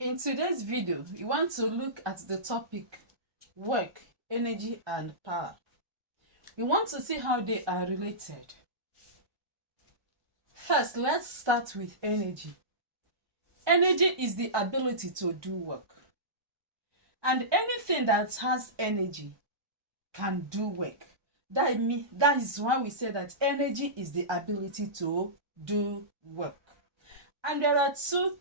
In today's video, we want to look at the topic work, energy, and power. We want to see how they are related. First, let's start with energy. Energy is the ability to do work. And anything that has energy can do work. That is why we say that energy is the ability to do work. And there are two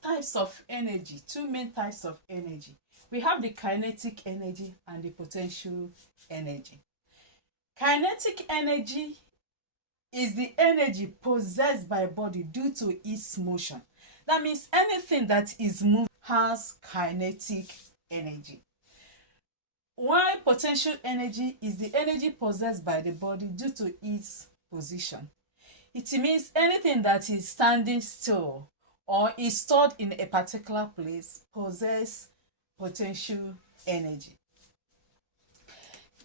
main types of energy. We have the kinetic energy and the potential energy. Kinetic energy is the energy possessed by body due to its motion. That means anything that is moving has kinetic energy. While potential energy is the energy possessed by the body due to its position. It means anything that is standing still or is stored in a particular place possess potential energy.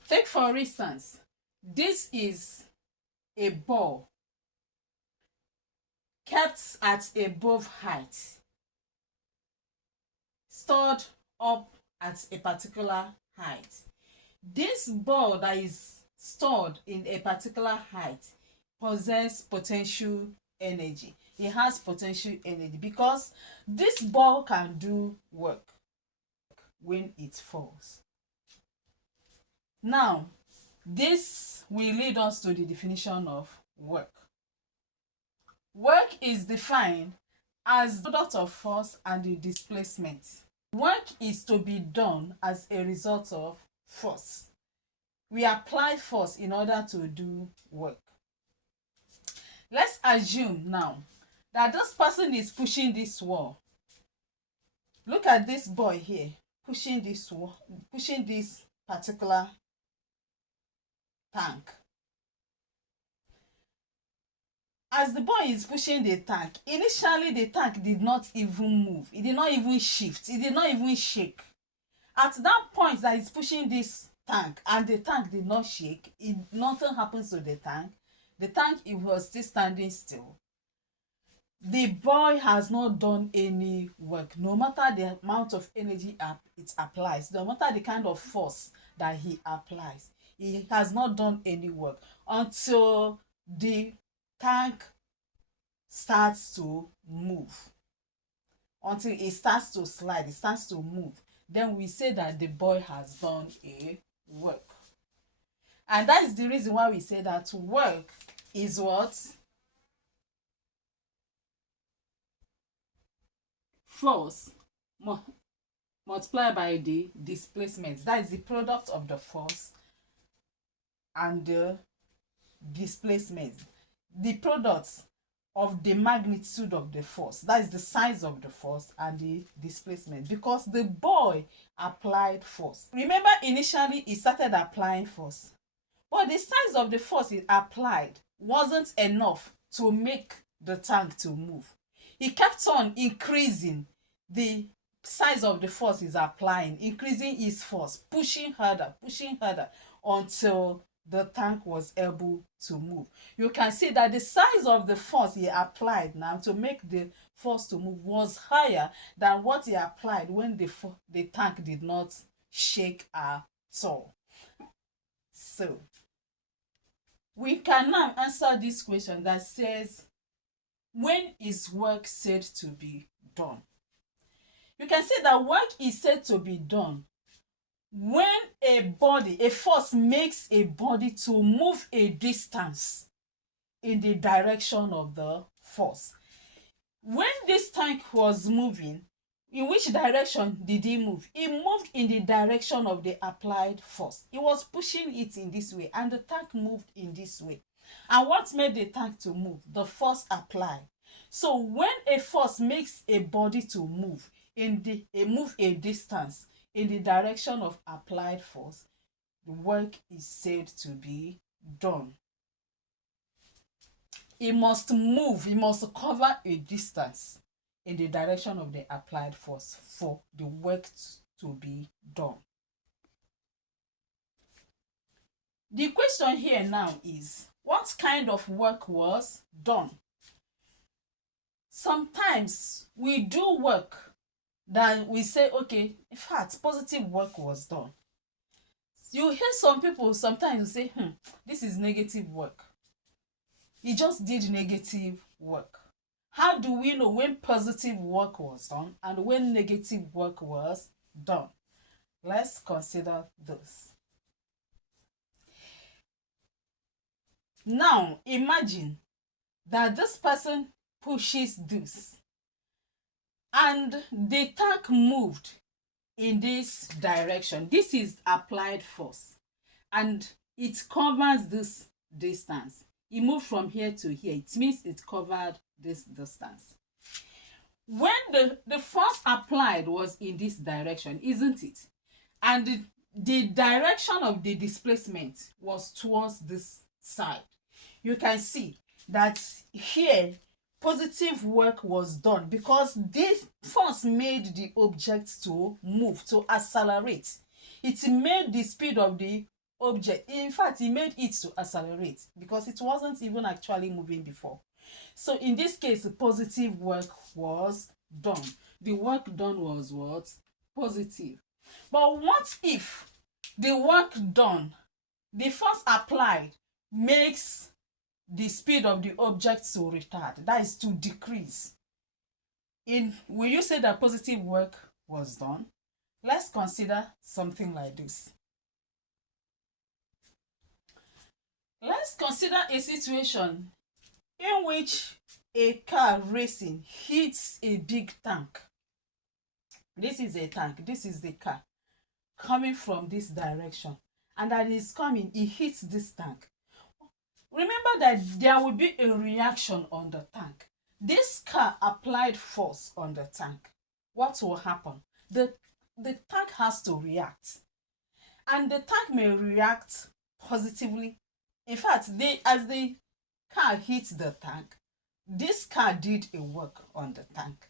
Take for instance, this is a ball kept at above height, stored up at a particular height. This ball that is stored in a particular height possess potential energy. It has potential energy because this ball can do work when it falls. Now, this will lead us to the definition of work. Work is defined as the product of force and the displacement. Work is to be done as a result of force. We apply force in order to do work. Let's assume now that this person is pushing this wall. Look at this boy here pushing this wall, pushing this particular tank. As the boy is pushing the tank, initially the tank did not even move. It did not even shift. It did not even shake. At that point that he's pushing this tank and the tank did not shake, nothing happens to the tank. The tank, it was still standing still. The boy has not done any work. No matter the amount of energy it applies, no matter the kind of force that he applies, he has not done any work until the tank starts to move. Until it starts to slide, it starts to move. Then we say that the boy has done a work. And that is the reason why we say that work is what? Force multiplied by the displacement. That is the product of the force and the displacement. The product of the magnitude of the force. That is the size of the force and the displacement. Because the boy applied force. Remember, initially he started applying force. But the size of the force he applied wasn't enough to make the tank to move. He kept on increasing the size of the force he's applying, increasing his force, pushing harder until the tank was able to move. You can see that the size of the force he applied now to make the force to move was higher than what he applied when the tank did not shake at all. So, we can now answer this question that says, when is work said to be done? You can say that work is said to be done when a force makes a body to move a distance in the direction of the force. When this tank was moving, in which direction did he move? He moved in the direction of the applied force. He was pushing it in this way and the tank moved in this way. And what made the tank to move? The force applied. So when a force makes a body to move a distance in the direction of applied force, the work is said to be done. It must move, it must cover a distance in the direction of the applied force for the work to be done. The question here now is, what kind of work was done? Sometimes we do work then we say, okay, in fact, positive work was done. You hear some people sometimes say, this is negative work. He just did negative work. How do we know when positive work was done and when negative work was done? Let's consider this. Now, imagine that this person pushes this and the tank moved in this direction. This is applied force and it covers this distance. It moved from here to here. It means it covered this distance. When the force applied was in this direction, isn't it? And the direction of the displacement was towards this side. You can see that here positive work was done because this force made the object to move, to accelerate. It made the speed of the object, in fact, it made it to accelerate because it wasn't even actually moving before. So in this case, positive work was done. The work done was what? Positive. But what if the work done, the force applied, makes the speed of the object to retard, that is to decrease? Will you say that positive work was done? Let's consider something like this. Let's consider a situation in which a car racing hits a big tank. This is a tank, this is the car coming from this direction, and that is coming, it hits this tank. Remember that there will be a reaction on the tank. This car applied force on the tank. What will happen? The tank has to react, and the tank may react positively. In fact, as the car hits the tank, this car did a work on the tank,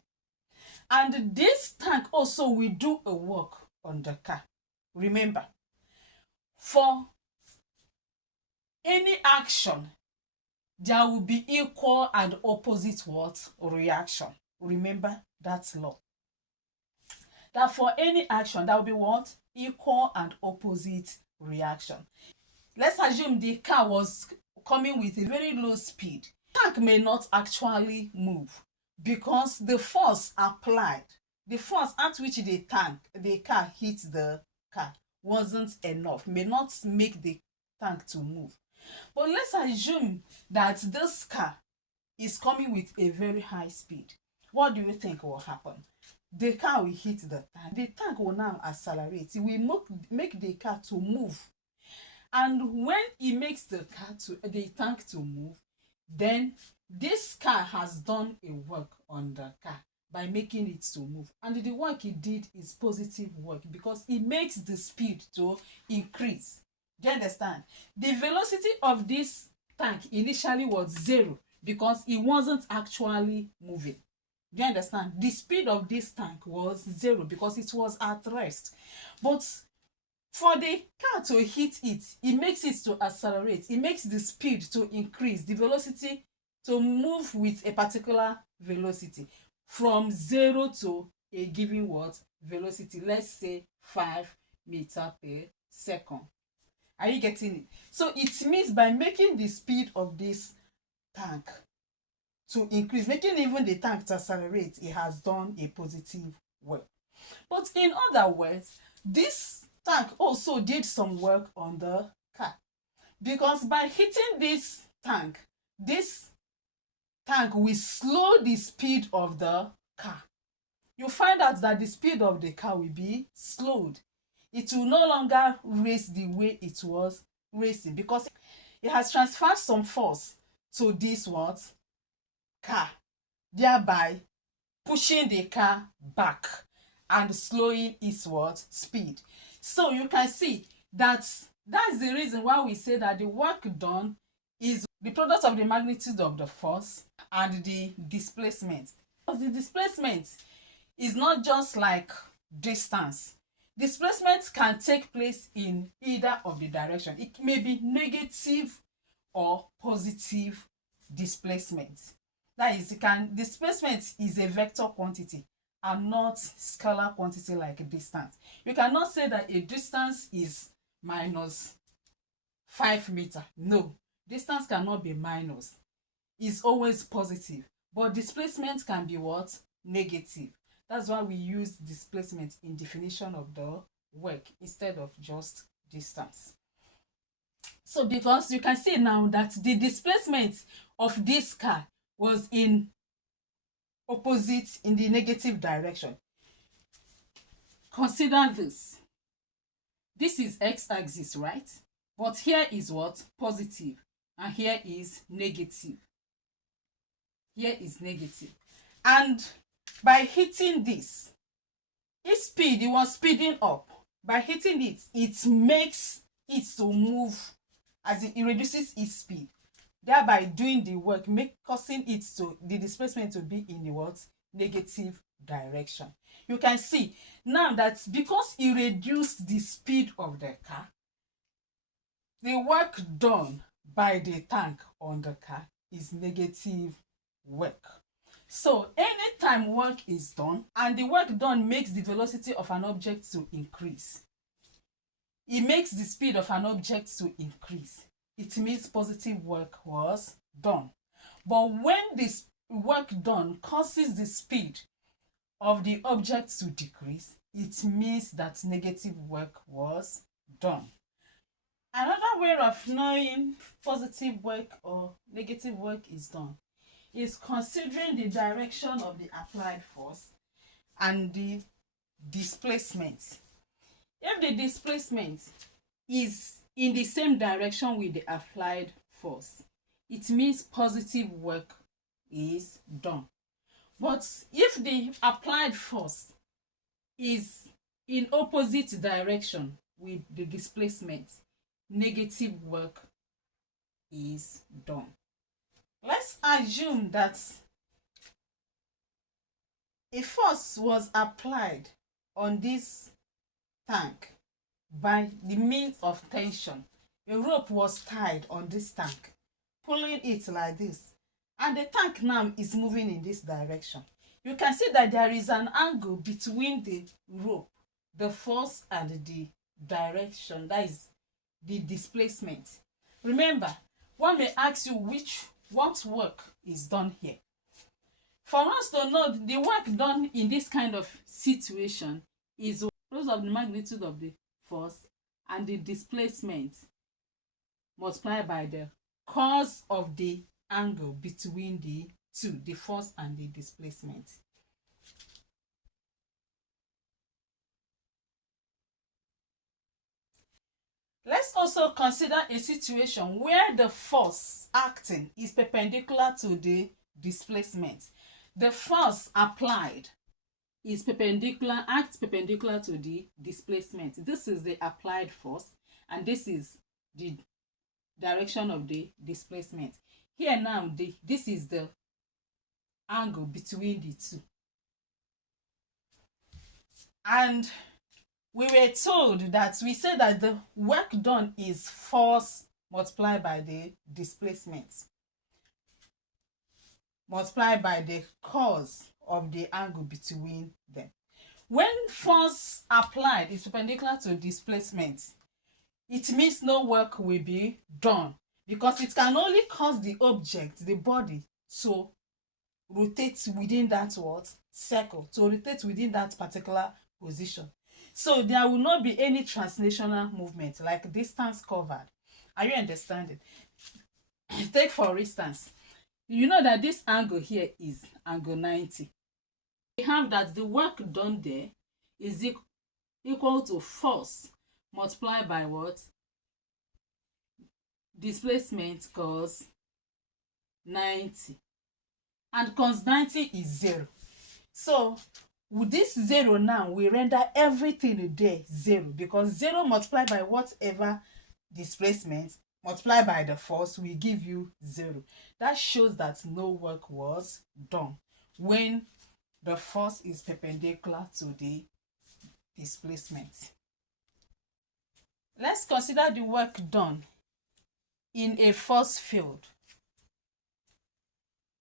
and this tank also will do a work on the car. Remember, for any action, there will be equal and opposite what? Reaction. Remember that law. That for any action, there will be what? Equal and opposite reaction. Let's assume the car was coming with a very low speed. The tank may not actually move because the force applied, the force at which the car hit the car wasn't enough, may not make the tank to move. But let's assume that this car is coming with a very high speed. What do you think will happen? The car will hit the tank. The tank will now accelerate. It will make the car to move. And when it makes the tank to move, then this car has done a work on the car by making it to move. And the work it did is positive work because it makes the speed to increase. Do you understand? The velocity of this tank initially was 0 because it wasn't actually moving. Do you understand? The speed of this tank was 0 because it was at rest. But for the car to hit it, it makes it to accelerate. It makes the speed to increase, the velocity to move with a particular velocity from 0 to a given what? Velocity. Let's say 5 meters per second. Are you getting it? So it means by making the speed of this tank to increase, making even the tank to accelerate, it has done a positive work. But in other words, this tank also did some work on the car because by hitting this tank will slow the speed of the car. You find out that the speed of the car will be slowed. It will no longer race the way it was racing because it has transferred some force to this car, thereby pushing the car back and slowing its speed. So you can see that's the reason why we say that the work done is the product of the magnitude of the force and the displacement. Because the displacement is not just like distance. Displacement can take place in either of the direction. It may be negative or positive displacement. That is, displacement is a vector quantity are not scalar quantity like distance. You cannot say that a distance is minus 5 meters. No, distance cannot be minus. It's always positive. But displacement can be what? Negative. That's why we use displacement in definition of the work instead of just distance. So because you can see now that the displacement of this car was in opposite, in the negative direction. Consider this. This is x-axis, right? But here is what? Positive. And here is negative. Here is negative. And by hitting this, its speed, it was speeding up. By hitting it, it makes it to move, as it reduces its speed, thereby doing the work, causing it to, the displacement to be in the what? Negative direction. You can see now that because it reduced the speed of the car, the work done by the tank on the car is negative work. So anytime work is done and the work done makes the velocity of an object to increase, it makes the speed of an object to increase, it means positive work was done. But when this work done causes the speed of the object to decrease, it means that negative work was done. Another way of knowing positive work or negative work is done is considering the direction of the applied force and the displacement. If the displacement is in the same direction with the applied force, it means positive work is done. But if the applied force is in opposite direction with the displacement, negative work is done. Let's assume that a force was applied on this tank by the means of tension. A rope was tied on this tank, pulling it like this, and the tank now is moving in this direction. You can see that there is an angle between the rope, the force, and the direction, that is the displacement. Remember, one may ask you what work is done here. For us to know the work done in this kind of situation is because of the magnitude of the force and the displacement multiplied by the cos of the angle between the two, the force and the displacement. Let's also consider a situation where the force acting is perpendicular to the displacement. The force applied is perpendicular, acts perpendicular to the displacement. This is the applied force and this is the direction of the displacement. Here now, this is the angle between the two. And we were told that we said that the work done is force multiplied by the displacement multiplied by the cos of the angle between them. When force applied is perpendicular to displacement, it means no work will be done because it can only cause the object, the body, to rotate within that circle, to rotate within that particular position. So there will not be any translational movement like distance covered. Are you understanding? Take for instance, you know that this angle here is angle 90. We have that the work done there is equal to force multiplied by what? Displacement cos 90. And cos 90 is 0. So with this 0 now, we render everything there 0 because 0 multiplied by whatever displacement multiplied by the force will give you 0. That shows that no work was done when the force is perpendicular to the displacement. Let's consider the work done in a force field.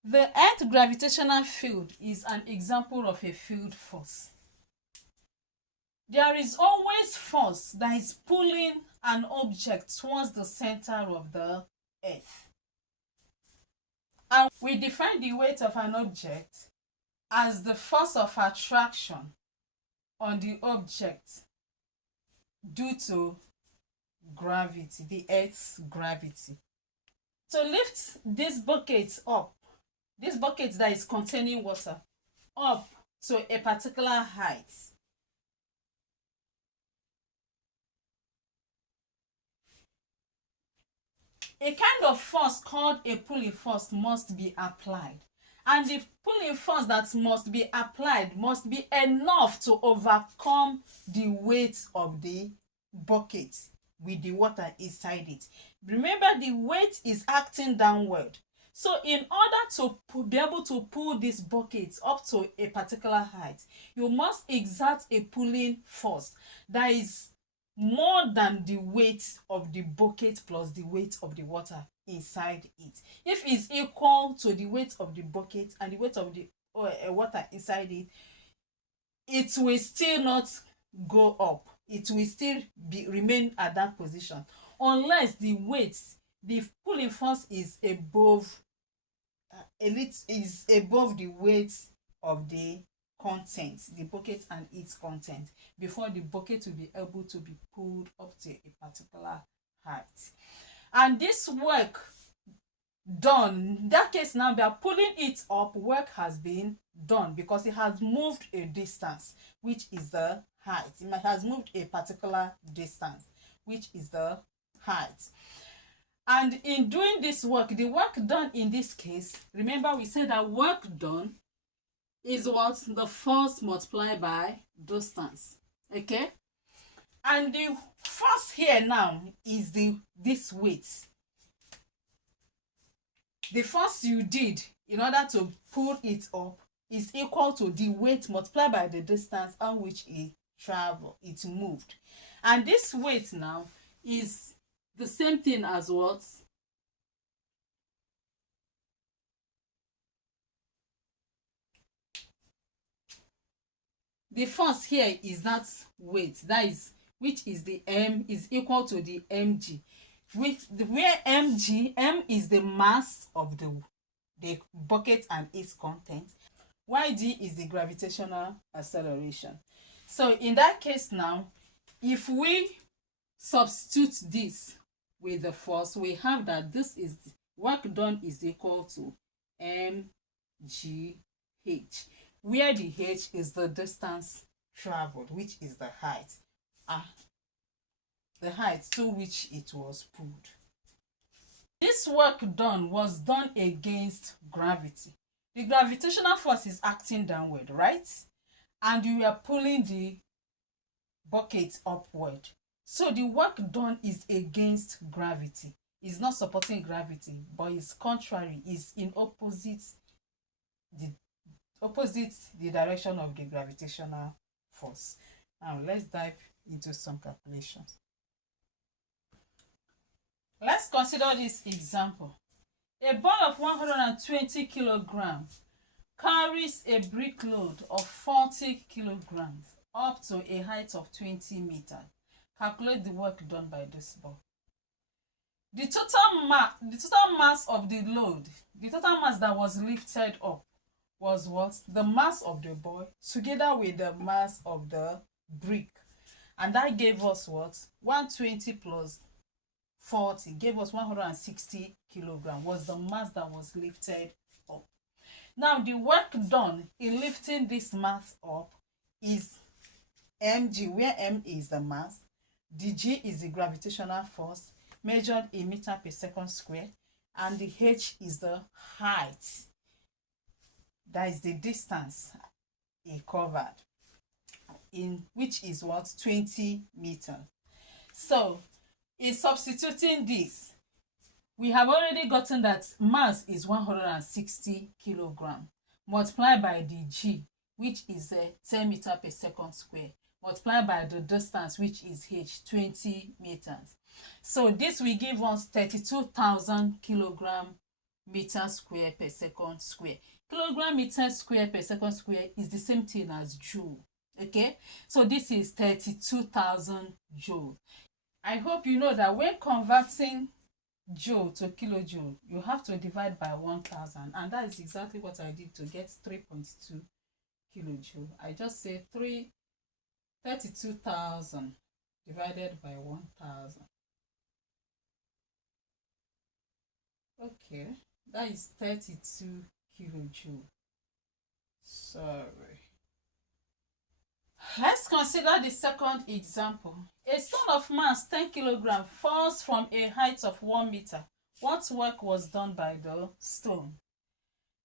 The Earth gravitational field is an example of a field force. There is always force that is pulling an object towards the center of the Earth. And we define the weight of an object as the force of attraction on the object due to gravity, the Earth's gravity. To lift this bucket up, this bucket that is containing water, up to a particular height, a kind of force called a pulling force must be applied. And the pulling force that must be applied must be enough to overcome the weight of the bucket with the water inside it. Remember, the weight is acting downward. So in order to be able to pull this bucket up to a particular height, you must exert a pulling force that is more than the weight of the bucket plus the weight of the water inside it. If it's equal to the weight of the bucket and the weight of the water inside it, it will still not go up. It will still remain at that position unless the weight, the pulling force is above the weight of the content, the bucket and its content, before the bucket will be able to be pulled up to a particular height. And this work done, in that case now they are pulling it up, work has been done because it has moved a distance, which is the height. It has moved a particular distance, which is the height. And in doing this work, the work done in this case, remember we said that work done is what? The force multiplied by distance. Okay? And the force here now is this weight. The force you did in order to pull it up is equal to the weight multiplied by the distance on which it traveled, it moved. And this weight now is the same thing as what? The force here is that weight, that is, which is the M is equal to the mg, where m is the mass of the bucket and its content, while d is the gravitational acceleration. So in that case now, if we substitute this with the force, we have that this is work done is equal to mgh, where the h is the distance traveled, which is the height, the height to which it was pulled. This work done was done against gravity. The gravitational force is acting downward, right? And you are pulling the bucket upward. So the work done is against gravity. It's not supporting gravity, but it's contrary, is in opposite the direction of the gravitational force. Now let's dive into some calculations. Let's consider this example. A ball of 120 kilograms carries a brick load of 40 kilograms up to a height of 20 meters. Calculate the work done by this ball. The total mass of the load, the total mass that was lifted up, was what? The mass of the ball together with the mass of the brick. And that gave us what? 120 plus 40 gave us 160 kilograms was the mass that was lifted up. Now the work done in lifting this mass up is mg, where m is the mass, the g is the gravitational force measured in meter per second square, and the h is the height, that is the distance it covered, in which is what? 20 meters. So in substituting this, we have already gotten that mass is 160 kilograms multiplied by the g, which is 10 meters per second square, multiplied by the distance, which is h, 20 meters. So this will give us 32,000 kilogram meter square per second square. Kilogram meter square per second square is the same thing as joule. Okay, so this is 32,000 joule. I hope you know that when converting joule to kilojoule, you have to divide by 1000, and that is exactly what I did to get 3.2 kilojoule. I just say 32,000 divided by 1000. Okay, that is 32 kilojoule. Sorry. Let's consider the second example. A stone of mass 10 kilograms falls from a height of 1 meter. What work was done by the stone?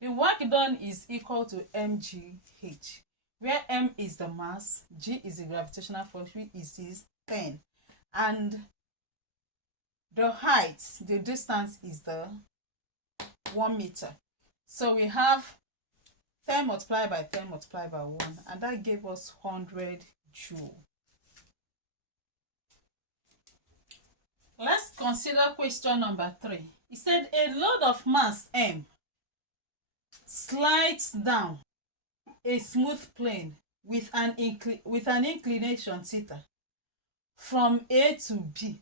The work done is equal to mgh, where m is the mass, g is the gravitational force, which is 10, and the height, the distance, is the 1 meter. So we have 10 multiplied by 10 multiplied by 1, and that gave us 100 joule. Let's consider question number 3. It said a load of mass m slides down a smooth plane with an inclination theta from A to B.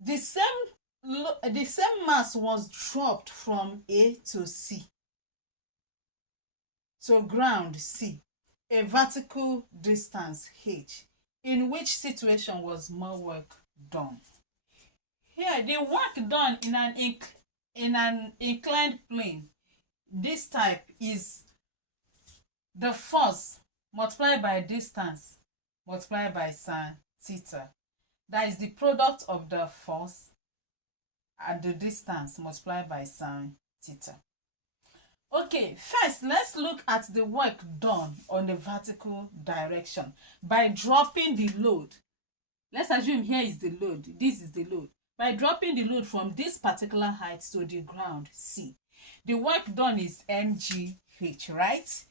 The same mass was dropped from A to C, to ground C, a vertical distance h. In which situation was more work done? Here, the work done in an inclined plane, this type, is the force multiplied by distance multiplied by sin theta. That is the product of the force and the distance multiplied by sin theta. Okay, first let's look at the work done on the vertical direction by dropping the load. Let's assume here is the load, this is the load. By dropping the load from this particular height to the ground C, the work done is mgh, right?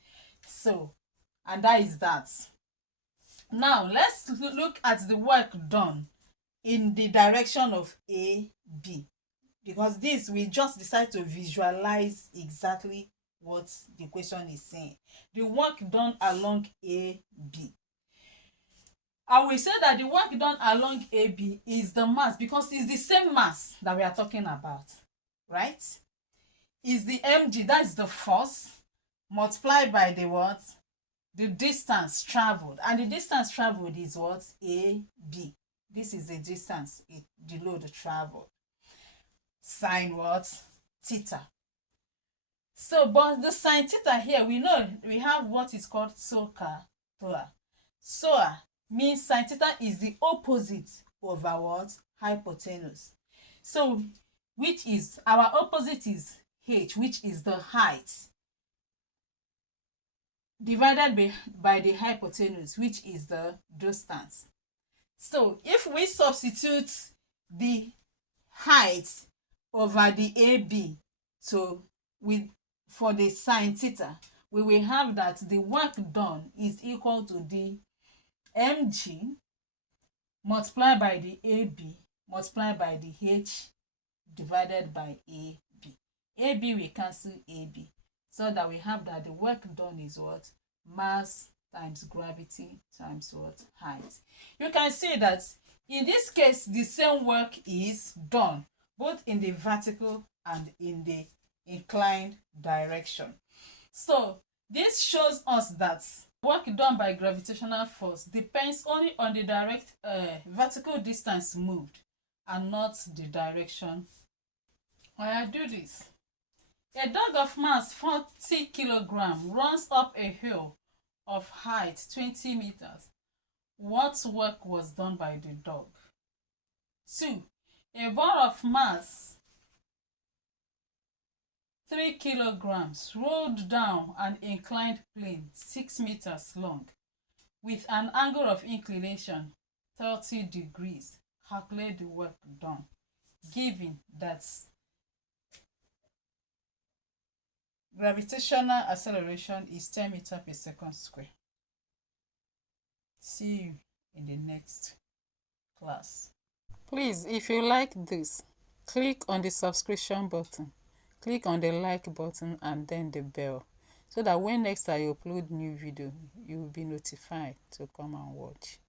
So, and that is that. Now let's look at the work done in the direction of AB, because this, we just decide to visualize exactly what the question is saying. The work done along AB. I will say that the work done along AB is the mass, because it's the same mass that we are talking about, right? Is the mg, that's the force, multiplied by the what? The distance traveled. And the distance traveled is what? AB. This is the distance the load traveled. Sine what? Theta. So, but the sine theta here, we know we have what is called SOHCAHTOA. SOHCAHTOA means sine theta is the opposite over what? Hypotenuse. So, which is, our opposite is h, which is the height, divided by the hypotenuse, which is the distance. So, if we substitute the height over the AB for the sine theta, we will have that the work done is equal to the mg multiplied by the AB multiplied by the h divided by AB. AB we cancel AB, so that we have that the work done is what? Mass times gravity times what? Height. You can see that in this case the same work is done both in the vertical and in the inclined direction. So this shows us that work done by gravitational force depends only on the direct vertical distance moved and not the direction. When I do this, a dog of mass 40 kilograms runs up a hill of height 20 meters. What work was done by the dog? 2. A ball of mass 3 kilograms rolled down an inclined plane 6 meters long with an angle of inclination 30 degrees. Calculate the work done, given that gravitational acceleration is 10 meters per second square. See you in the next class. Please, if you like this, click on the subscription button. click on the like button and then the bell, so that when next I upload new video, you will be notified to come and watch.